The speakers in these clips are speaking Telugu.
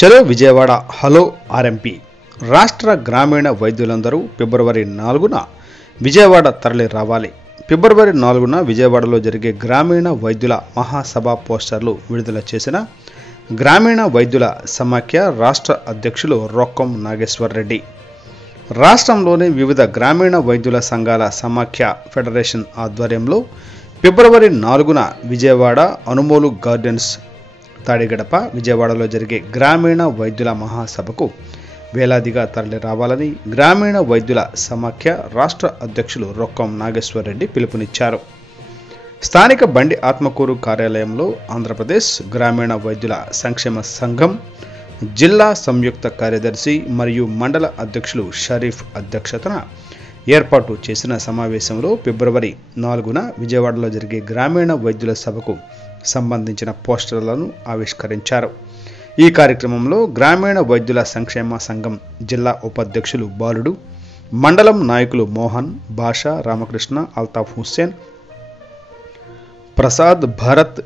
చలో విజయవాడ హలో ఆర్ఎంపీ రాష్ట్ర గ్రామీణ వైద్యులందరూ ఫిబ్రవరి 4న విజయవాడ తరలి రావాలి. ఫిబ్రవరి 4న విజయవాడలో జరిగే గ్రామీణ వైద్యుల మహాసభ పోస్టర్లు విడుదల చేసిన గ్రామీణ వైద్యుల సమాఖ్య రాష్ట్ర అధ్యక్షులు రొక్కం నాగేశ్వర్ రెడ్డి, రాష్ట్రంలోని వివిధ గ్రామీణ వైద్యుల సంఘాల సమాఖ్య ఫెడరేషన్ ఆధ్వర్యంలో ఫిబ్రవరి 4న విజయవాడ అనుమోలు గార్డెన్స్ తాడిగడప విజయవాడలో జరిగే గ్రామీణ వైద్యుల మహాసభకు వేలాదిగా తరలి రావాలని గ్రామీణ వైద్యుల సమాఖ్య రాష్ట్ర అధ్యక్షులు రొక్కం నాగేశ్వర్ రెడ్డి పిలుపునిచ్చారు. స్థానిక బండి ఆత్మకూరు కార్యాలయంలో ఆంధ్రప్రదేశ్ గ్రామీణ వైద్యుల సంక్షేమ సంఘం జిల్లా సంయుక్త కార్యదర్శి మరియు మండల అధ్యక్షులు షరీఫ్ అధ్యక్షతన ఏర్పాటు చేసిన సమావేశంలో ఫిబ్రవరి 4న విజయవాడలో జరిగే గ్రామీణ వైద్యుల సభకు సంబంధించిన పోస్టర్లను ఆవిష్కరించారు. ఈ కార్యక్రమంలో గ్రామీణ వైద్యుల సంక్షేమ సంఘం జిల్లా ఉపాధ్యక్షులు బాలుడు, మండలం నాయకులు మోహన్, భాషా, రామకృష్ణ, అల్తాఫ్ హుస్సేన్, ప్రసాద్, భరత్,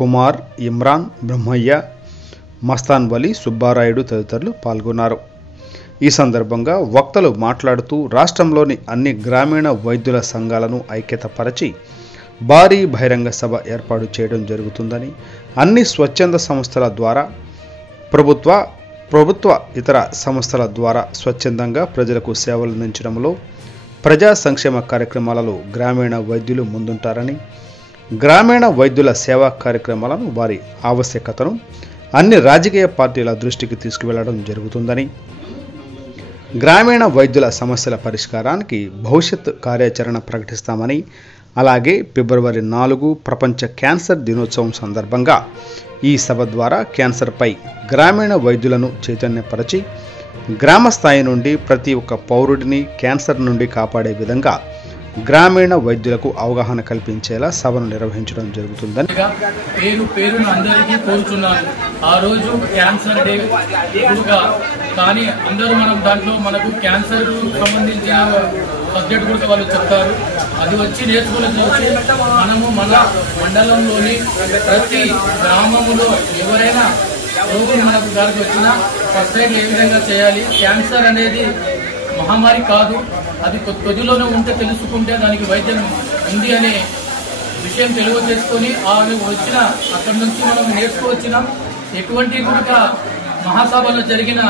కుమార్, ఇమ్రాన్, బ్రహ్మయ్య, మస్తాన్ వలి, సుబ్బారాయుడు తదితరులు పాల్గొన్నారు. ఈ సందర్భంగా వక్తలు మాట్లాడుతూ రాష్ట్రంలోని అన్ని గ్రామీణ వైద్యుల సంఘాలను ఐక్యతపరచి భారీ బహిరంగ సభ ఏర్పాటు చేయడం జరుగుతుందని, అన్ని స్వచ్ఛంద సంస్థల ద్వారా ప్రభుత్వ ఇతర సంస్థల ద్వారా స్వచ్ఛందంగా ప్రజలకు సేవలు అందించడంలో ప్రజా సంక్షేమ కార్యక్రమాలలో గ్రామీణ వైద్యులు ముందుంటారని, గ్రామీణ వైద్యుల సేవా కార్యక్రమాలను వారి ఆవశ్యకతను అన్ని రాజకీయ పార్టీల దృష్టికి తీసుకువెళ్లడం జరుగుతుందని, గ్రామీణ వైద్యుల సమస్యల పరిష్కారానికి భవిష్యత్ కార్యాచరణ ప్రకటిస్తామని, అలాగే ఫిబ్రవరి 4 ప్రపంచ క్యాన్సర్ దినోత్సవం సందర్భంగా ఈ సభ ద్వారా క్యాన్సర్పై గ్రామీణ వైద్యులను చైతన్యపరిచి గ్రామ స్థాయి నుండి ప్రతి ఒక్క పౌరుడిని క్యాన్సర్ నుండి కాపాడే విధంగా గ్రామీణ వైద్యులకు అవగాహన కల్పించేలా సభను నిర్వహించడం జరుగుతుందని పేరును అందరికీ కోరుచున్నాను. ఆ రోజు క్యాన్సర్ డే కానీ అందరూ దాంట్లో మనకు క్యాన్సర్ సంబంధించిన సబ్జెక్ట్ కూడా వాళ్ళు చెప్తారు. అది వచ్చి నేర్చుకుని మనము మన మండలంలోని ప్రతి గ్రామంలో ఎవరైనా రోగులు మనకు దానికి వచ్చినా ఫస్ట్ ఎయిడ్ ఏ విధంగా చేయాలి, క్యాన్సర్ అనేది మహమ్మారి కాదు, అది కొద్దిలోనే ఉంటే తెలుసుకుంటే దానికి వైద్యం ఉంది అనే విషయం తెలియజేసుకొని వచ్చిన అక్కడి నుంచి మనం నేర్చుకోవచ్చినాం. ఎటువంటి కూడా మహాసభలో జరిగిన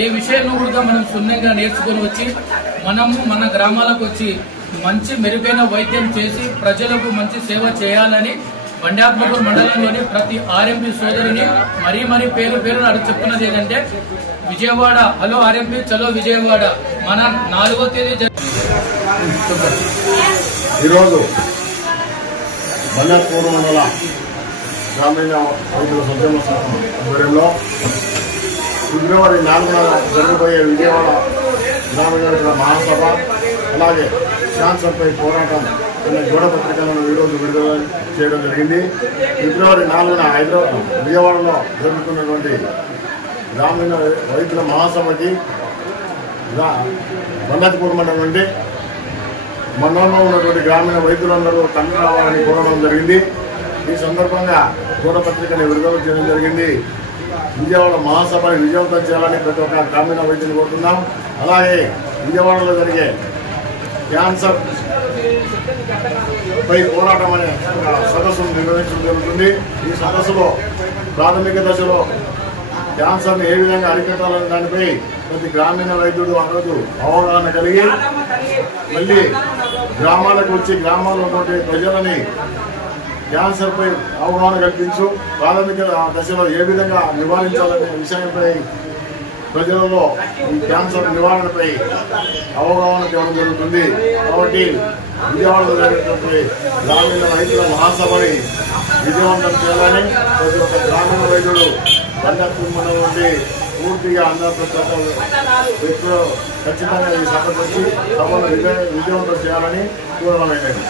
ఏ విషయాన్ని కూడా మనం శూన్యంగా నేర్చుకొని వచ్చి మనము మన గ్రామాలకు వచ్చి మంచి మెరుగైన వైద్యం చేసి ప్రజలకు మంచి సేవ చేయాలని బండి ఆత్మకూరు మండలంలోని ప్రతి ఆర్ఎంపీ సోదరిని మరీ పేరు అడుగు చెప్తున్నది ఏంటంటే విజయవాడ హలో ఆర్ఎంపీ చలో విజయవాడ మన 4వ తేదీ ఈరోజు బండి ఆత్మకూరు మండల గ్రామీణ వైద్యుల సంక్షేమ సంఘం ఆధ్వర్యంలో ఫిబ్రవరి 4న జరగబోయే విజయవాడ గ్రామీణ వైద్యుల మహాసభ, అలాగే క్యాన్సర్పై పోరాటం అనే గోడపత్రికలను ఈరోజు విడుదల చేయడం జరిగింది. ఫిబ్రవరి 4న విజయవాడలో జరుగుతున్నటువంటి గ్రామీణ వైద్యుల మహాసభకి బండి ఆత్మకూరు మండలం నుండి మండలంలో ఉన్నటువంటి గ్రామీణ వైద్యులందరూ తరలి రావాలని కోరడం జరిగింది. ఈ సందర్భంగా గోడపత్రికను విడుదల చేయడం జరిగింది. విజయవాడ మహాసభని విజయవంతం చేయాలని ప్రతి ఒక్క గ్రామీణ వైద్యులు కోరుతున్నాం. అలాగే విజయవాడలో జరిగే క్యాన్సర్ పై పోరాటం అనే సదస్సును నిర్వహించడం జరుగుతుంది. ఈ సదస్సులో ప్రాథమిక దశలో క్యాన్సర్ని ఏ విధంగా అరికట్టాలనే దానిపై ప్రతి గ్రామీణ వైద్యుడు ఆ రోజు అవగాహన కలిగి మళ్ళీ గ్రామాలకు వచ్చి గ్రామాల్లో ఉన్నటువంటి ప్రజలని క్యాన్సర్పై అవగాహన కల్పించు ప్రాథమిక దశలో ఏ విధంగా నివారించాలనే విషయంపై ప్రజలలో ఈ క్యాన్సర్ నివారణపై అవగాహన చేయడం జరుగుతుంది. కాబట్టి విజయవాడలో జరిగినటువంటి గ్రామీణ వైద్యుల మహాసభని విజయవంతం చేయాలని ప్రతి ఒక్క గ్రామీణ వైద్యుడు బండి ఆత్మకూరు మండలం నుండి పూర్తిగా అందరూ వ్యక్తులు ఖచ్చితంగా ఈ సభకు వచ్చి సభను విజయవంతం చేయాలని కోరడమైనది.